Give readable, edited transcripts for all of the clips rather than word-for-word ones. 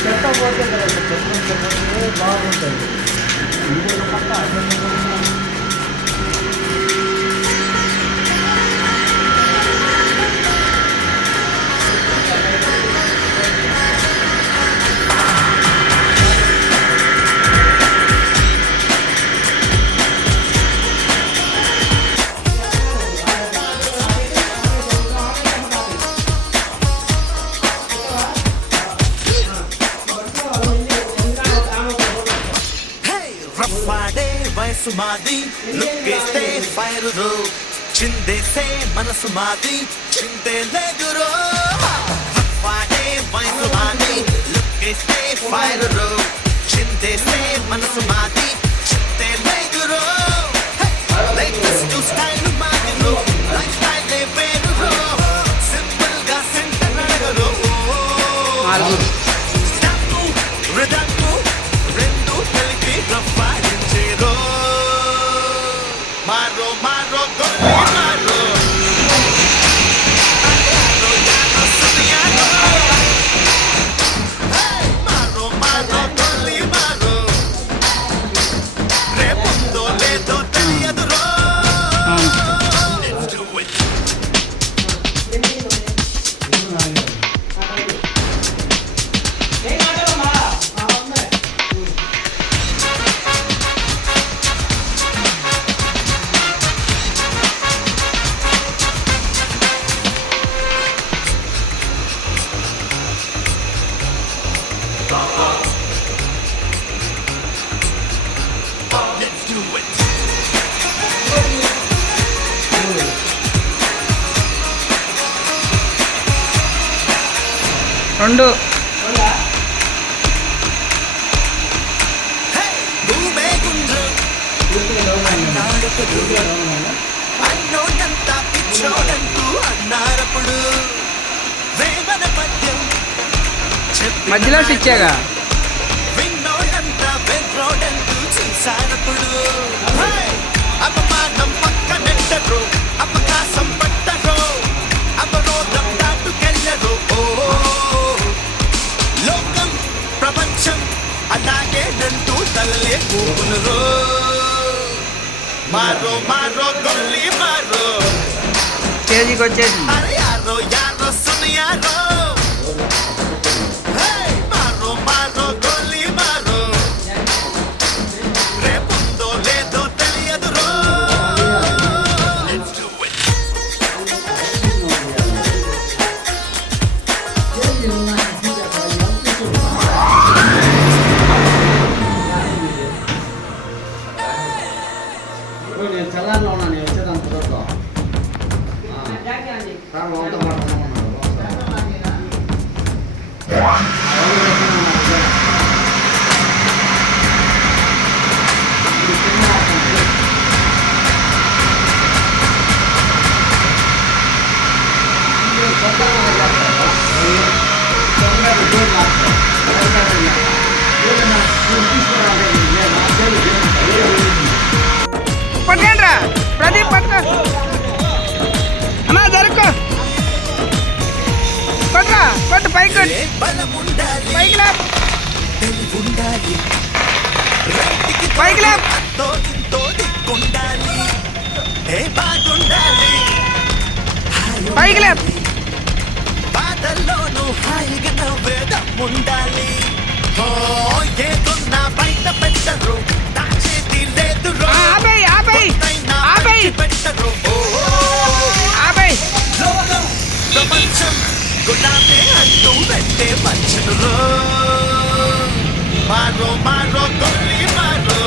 చెత్త పోతే కదా చెత్త బాగుంటుంది. ఇంకొక పక్క వయసు మాది లుక్కేస్తే ఫైర్ రో చిందేసే మనసు మాది చిందే లేదురో వాడే వయసు మాది లుక్కేస్తే ఫైర్ రో చిందేసే మనసు మాది చిందే లేదురో లేటెస్ట్ స్టైల్ మాది రో లైఫ్ స్టైల్ వేరు రో సింపుల్ గా సెంటర్ నడగరో స్టాపు రిదము రెండు కలిపి రఫాడించేరో Maro, maro, golli, maro. Ayano, yano, sudiyano. Hey, maro, maro, golli, maro. Repundo ledo teliyaduro. Let's do it. Let's do it. రెండు Hey, భూమే గుండ్రం. అన్నాడప్పుడు అన్నోడంతా పిచ్చోడంటూ అన్నారప్పుడు వేమన పద్యం మధ్యలో ఇచ్చాగా విన్నోడంతా వెర్రోడంటూ చూసానప్పుడు అపమానం పక్కనెట్టరు అపకాశం పట్టరు అపరోధం దాటుకెళ్ళరు ఓ లోకం ప్రపంచం అలాగే నంటూ తలలే ఊపునరు మారో మారో గొల్లి మారో స్టేజీకి వచ్చేసి అరే యారో యారో సునియారో మారో మారో గొల్లి మారో రేపుందో లేదో తెలియదురో Let's do it. నేను చల్లారిలో ఉన్నాను, నేను వచ్చేదాన్ని కుదరదు. కారణం అవుతా మాట్లాడుతున్నాను. పట్టుకండ్రా ప్రదీప్ పట్టుకో అన్నా జరుక్కో కొట్రా కొట్టు పైకి కొట్టు బలముండాలి పైకి లేపు తెలివుండాలి రైటికి పైకి లేపు అత్తో ఇంతో దిక్కుండాలి ఏ బాగుండాలి పైకి లేపు బాధల్లోనూ హాయిగా నవ్వేదమ్ముండాలి ఓ ఏదున్నా బయట పెట్టరు దాచేది లేదు ఆపేయ్ ఆపేయ్ ఆపేయ్ పెట్టరు ఓ ఆపేయ్ లోకం ప్రపంచం గులాబే అంటూ వెంటే మంచును మారో మారో గొల్లి మారో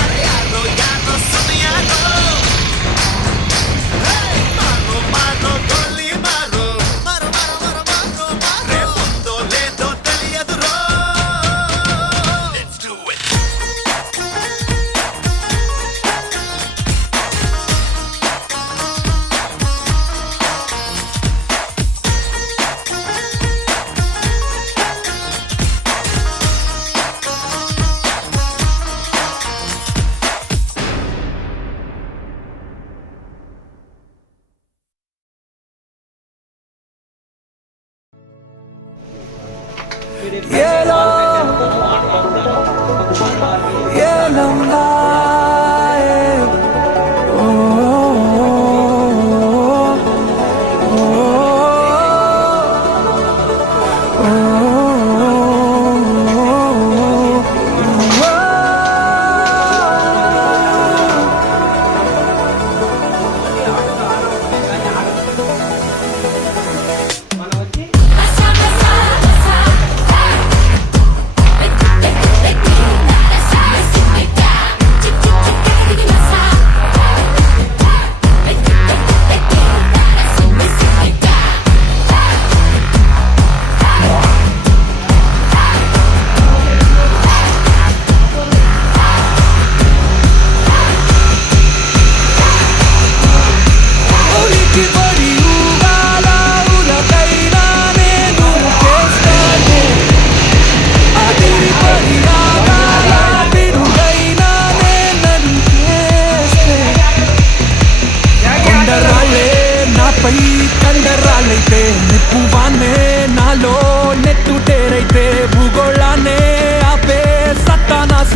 అరే యారో యారో సునియారో మారో మారో గొల్లి మారో మారో మారో మారో మారో రేపుందో లేదో తెలియదురో Let's do it.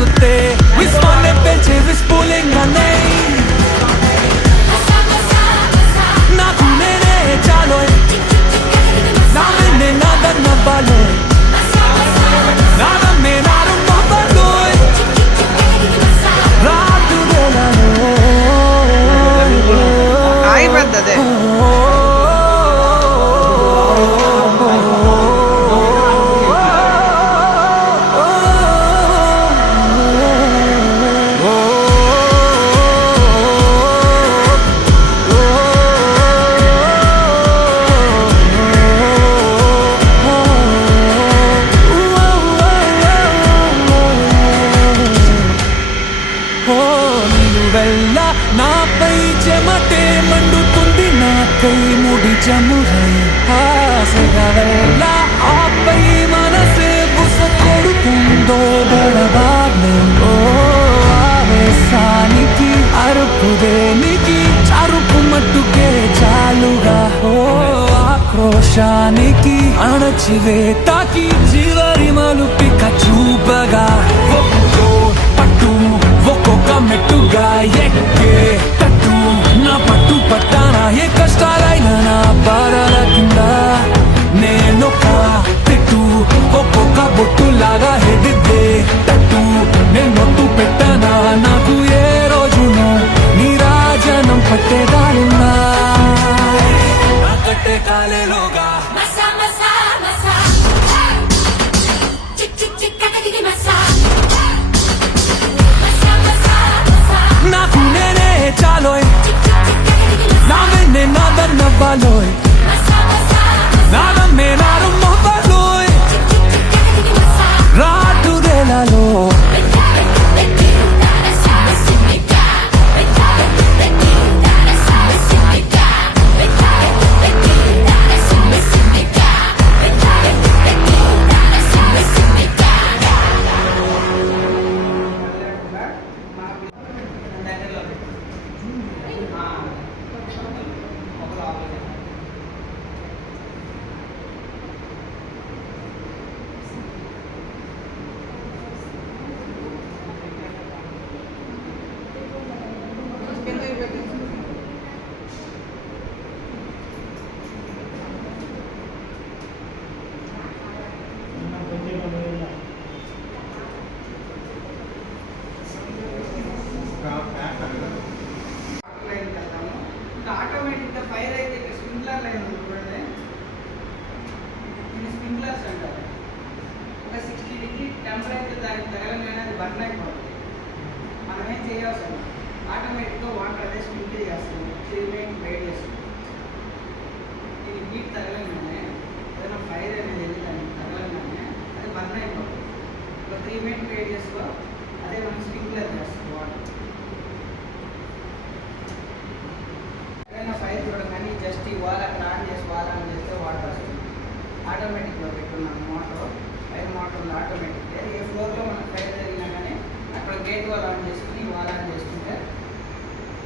సుత్తే విశ్వాన్ని పెంచే విస్ఫులింగానే నాకు నేనే చాలోయ్ నామే నాదన్న బాలోయ్ నాదమ్మే నారు బాలోయ్ రాటు ఆగిపోతుంది నాపై చెమటే మండుతుంది నాకై ముడి చమురై ఆశగా వెళ్ళ ఆపై మనసే బుస కొడుతుందో బడబాగ్లే ఓ ఆవేశానికి అరుపుదేనికి చరుపు మట్టుకే చాలుగా ఓ ఆక్రోశానికి అణచివేతకి చివరి మలుపిక చూపగా ఒక్కో పట్టు ఒక్కొక్క మెట్టుగా ఎక్కే తట్టు నా పట్టు పట్టానా ఏ కష్టాలైనా నా బాధల కింద నేనొక తిట్టు ఒక్కొక్క బొట్టులాగా హెదిద్దే తట్టు నేనొట్టు పెట్టనా నాకు ఏ రోజును నీరాజనం పట్టేదాలున్నా కట్టే కాలేలోగా Masa, masa, masa. Chick, chick, chick, kakakiki masa. Masa, masa, masa. నాకు నేనే చాలోయ్ Chick, chick, chick, kakakiki masa. నామే నాదన్న బాలోయ్ Masa, masa, masa. నాదమ్మే నారు బాలోయ్ Chick, chick, chick, kakakiki masa. రాటు దేలలో ఆటోమేటిక్గా ఫైర్ అయితే ఇక్కడ స్ప్రింక్లర్ లైన్ ఉంది చూడండి, ఇది స్ప్రింక్లర్స్ అంటారు. ఒక 60 డిగ్రీ టెంపరేచర్ దానికి తగలగానే అది బర్న్ అయిపోతుంది. మనం ఏం చేయాల్సి ఆటోమేటిక్గా వాటర్ అదే స్ప్రింకిల్ చేస్తుంది, 3 మినిట్ వెయిట్ చేస్తుంది. ఇది హీట్ తగలగానే ఏదైనా ఫైర్ అనేది వెళ్ళి దానికి తగలగానే అది బర్న్ అయిపోతుంది. ఒక 3 మినిట్ వెయిట్ చేసుకో, అదే మనం స్ప్రింక్లర్ చేస్తుంది వాటర్. ఫైర్ చూడగానే జస్ట్ ఈ వాల్ అక్కడ ఆన్ చేసి వాల్ ఆన్ చేస్తే వాటర్ వస్తుంది. ఆటోమేటిక్గా పెట్టున్నాను మోటార్, ఫైర్ మోటార్ ఉంది ఆటోమేటిక్గా. ఏ ఫ్లోర్లో మనకు ఫైర్ జరిగినా కానీ అక్కడ గేట్ వాల్ ఆన్ చేసుకుని వాల్ ఆన్ చేసుకుంటే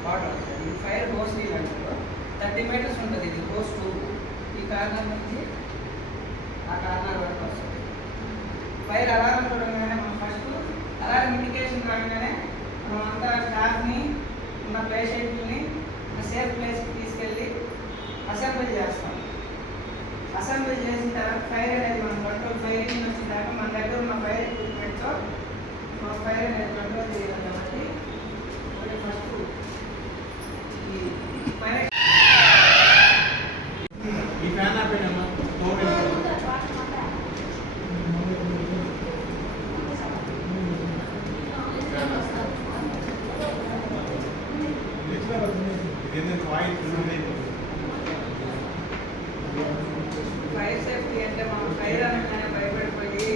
వాటర్ వస్తుంది. ఇది ఫైర్ హోస్ నీళ్ళు అంటారు. 30 మీటర్స్ ఉంటుంది ఇది హోస్ ట్యూబ్. ఈ కార్నర్ నుంచి ఆ కార్నర్ వరకు వస్తుంది. ఫైర్ అలారం చూడగానే మనం ఫస్ట్ అలారం ఇండికేషన్ రాగానే మనం అంతా స్టాఫ్ని ఉన్న పేషెంట్ని సేఫ్ ప్లేస్కి తీసుకెళ్ళి అసెంబ్లీ చేస్తాం. అసెంబ్లీ చేసిన తర్వాత ఫైర్ అనేది మనం కంట్రోల్ ఫైరింగ్ వచ్చిన దాకా మన దగ్గర ఉన్న ఫైర్ ఎక్విప్మెంట్తో మనం ఫైర్ అనేది కంట్రోల్ చేయాలి. కాబట్టి ఫస్ట్ ఈ ఫైర్ ఈ ఫ్యాన్ ఆపేయమ్మా. ఫైర్ సేఫ్టీ అంటే మనం ఫైర్ అనగానే భయపడిపోయి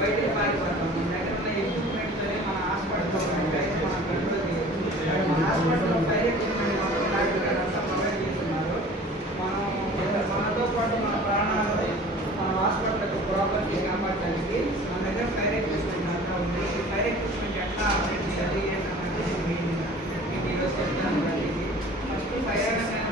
బయటకు పారిపోతాం. మన దగ్గర ఉన్న ఎక్విప్మెంట్తోనే మన హాస్పిటల్లో ఫైర్ మనం కంట్రోల్ చేయాలి. మన హాస్పిటల్లో ఫైర్ ఎక్విప్మెంట్ డాక్టర్ గారు అంతా ప్రొవైడ్ చేస్తున్నారు. మనతో పాటు మన ప్రాణాలు మన హాస్పిటల్కి ప్రాపర్టీ కాపాడడానికి మన దగ్గర ఫైర్ ఎక్విప్మెంట్ అంతా ఉంది. ఈ ఫైర్ ఎక్విప్మెంట్ ఎట్లా ఆపరేట్ చేయాలి ఏంటంటే మీకు ఈరోజు చెప్తాను. ఫస్ట్ ఫైర్ అనగానే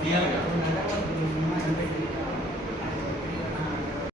తీయాలి కదా